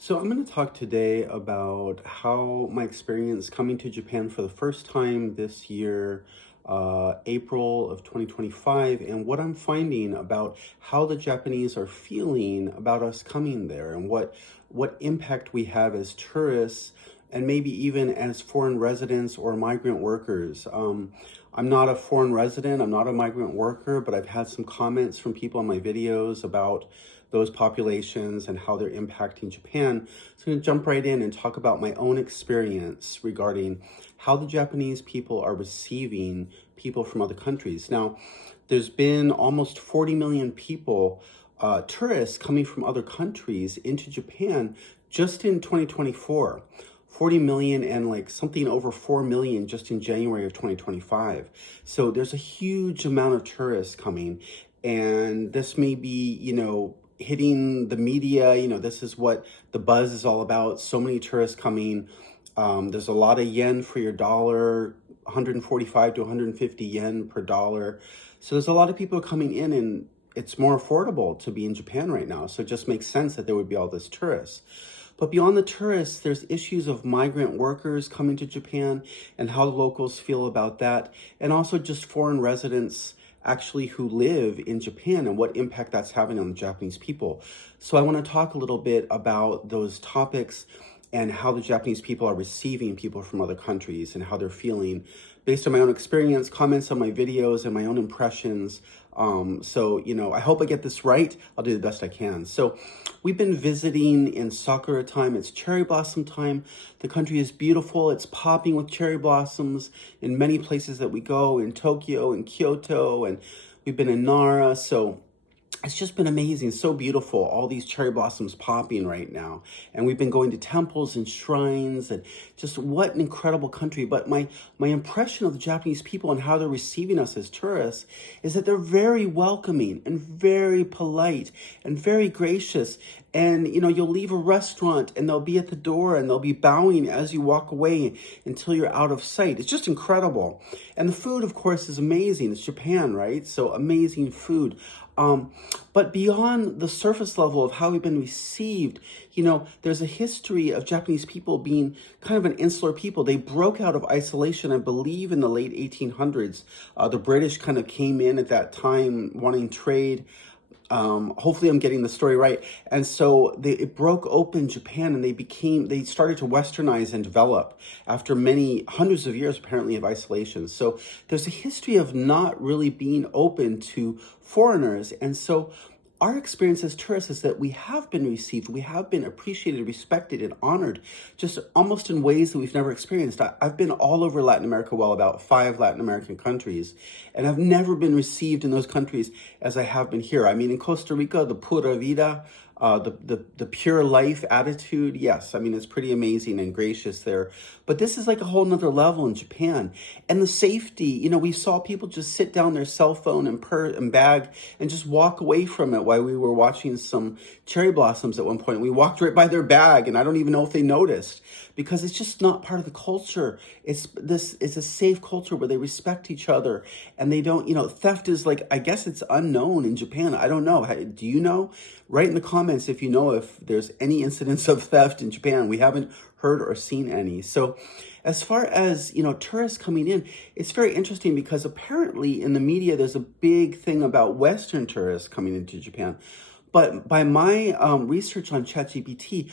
So, I'm going to talk today about how my experience coming to Japan for the first time this year, April of 2025, and what I'm finding about how the Japanese are feeling about us coming there and what impact we have as tourists and maybe even as foreign residents or migrant workers. I'm not a foreign resident, I'm not a migrant worker, but I've had some comments from people on my videos about those populations and how they're impacting Japan. So I'm going to jump right in and talk about my own experience regarding how the Japanese people are receiving people from other countries. Now, there's been almost 40 million people, tourists coming from other countries into Japan just in 2024. 40 million and like something over 4 million just in January of 2025. So there's a huge amount of tourists coming, and this may be, hitting the media. This is what the buzz is all about. So many tourists coming. There's a lot of yen for your dollar, 145 to 150 yen per dollar. So there's a lot of people coming in, and it's more affordable to be in Japan right now. So it just makes sense that there would be all this tourists. But beyond the tourists, there's issues of migrant workers coming to Japan and how the locals feel about that, and also just foreign residents actually who live in Japan and what impact that's having on the Japanese people. So I want to talk a little bit about those topics and how the Japanese people are receiving people from other countries and how they're feeling based on my own experience, comments on my videos, and my own impressions. I hope I get this right. I'll do the best I can. So we've been visiting in Sakura time. It's cherry blossom time. The country is beautiful. It's popping with cherry blossoms in many places that we go, in Tokyo and Kyoto, and we've been in Nara. So it's just been amazing, so beautiful, all these cherry blossoms popping right now. And we've been going to temples and shrines, and just what an incredible country. But my impression of the Japanese people and how they're receiving us as tourists is that they're very welcoming and very polite and very gracious. And you'll leave a restaurant and they'll be at the door and they'll be bowing as you walk away until you're out of sight. It's just incredible. And the food, of course, is amazing. It's Japan, right? So amazing food. But beyond the surface level of how we've been received, there's a history of Japanese people being kind of an insular people. They broke out of isolation, I believe, in the late 1800s. The British kind of came in at that time wanting trade. Hopefully I'm getting the story right. And so it broke open Japan, and they started to westernize and develop after many hundreds of years, apparently, of isolation. So there's a history of not really being open to foreigners. And so our experience as tourists is that we have been received, we have been appreciated, respected, and honored, just almost in ways that we've never experienced. I've been all over Latin America, well, about 5 Latin American countries, and I've never been received in those countries as I have been here. I mean, in Costa Rica, the pura vida, the pure life attitude, yes, I mean, it's pretty amazing and gracious there. But this is like a whole nother level in Japan. And the safety, we saw people just sit down their cell phone and bag and just walk away from it while we were watching some cherry blossoms at one point. We walked right by their bag, and I don't even know if they noticed, because it's just not part of the culture. It's a safe culture where they respect each other, and they don't, theft is like, I guess it's unknown in Japan. I don't know. Do you know? Write in the comments if you know if there's any incidents of theft in Japan. We haven't heard or seen any. So as far as, tourists coming in, it's very interesting because apparently in the media, there's a big thing about Western tourists coming into Japan. But by my research on ChatGPT,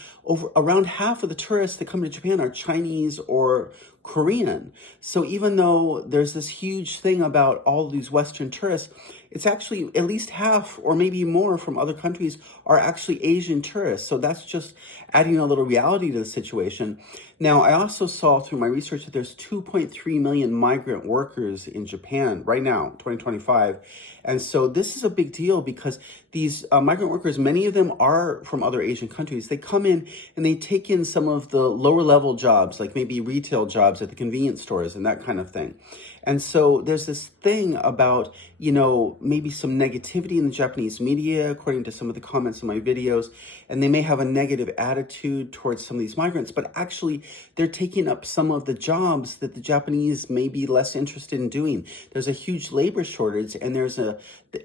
around half of the tourists that come to Japan are Chinese or Korean. So even though there's this huge thing about all these Western tourists, it's actually at least half or maybe more from other countries are actually Asian tourists. So that's just adding a little reality to the situation. Now, I also saw through my research that there's 2.3 million migrant workers in Japan right now, 2025. And so this is a big deal because these migrant workers, many of them are from other Asian countries. They come in and they take in some of the lower level jobs, like maybe retail jobs jobs at the convenience stores and that kind of thing. And so there's this thing about, maybe some negativity in the Japanese media, according to some of the comments in my videos, and they may have a negative attitude towards some of these migrants, but actually they're taking up some of the jobs that the Japanese may be less interested in doing. There's a huge labor shortage, and there's the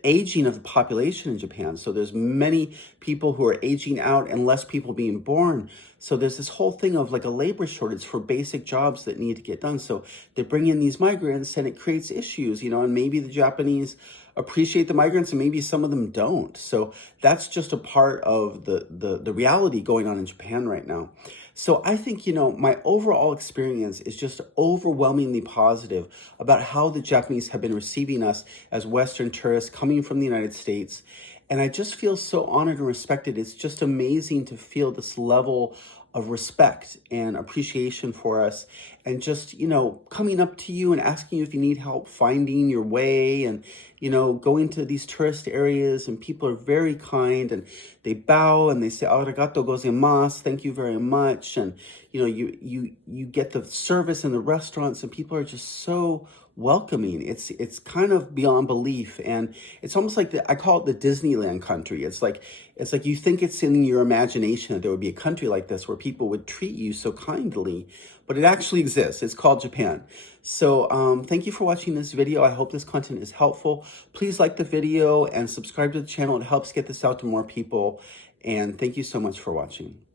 aging of the population in Japan. So there's many people who are aging out and less people being born. So there's this whole thing of like a labor shortage for basic jobs that need to get done. So they bring in these migrants and it creates issues, and maybe the Japanese appreciate the migrants and maybe some of them don't. So that's just a part of the reality going on in Japan right now. So I think, my overall experience is just overwhelmingly positive about how the Japanese have been receiving us as Western tourists coming from the United States. And I just feel so honored and respected. It's just amazing to feel this level of respect and appreciation for us, and just, coming up to you and asking you if you need help finding your way, and, going to these tourist areas, and people are very kind and they bow and they say, arigato gozaimasu, thank you very much. And, you get the service in the restaurants and people are just so welcoming. It's kind of beyond belief, and it's almost like I call it the Disneyland country. It's like you think it's in your imagination that there would be a country like this where people would treat you so kindly, but it actually exists. It's called Japan. So thank you for watching this video. I hope this content is helpful. Please like the video and subscribe to the channel. It helps get this out to more people. And thank you so much for watching.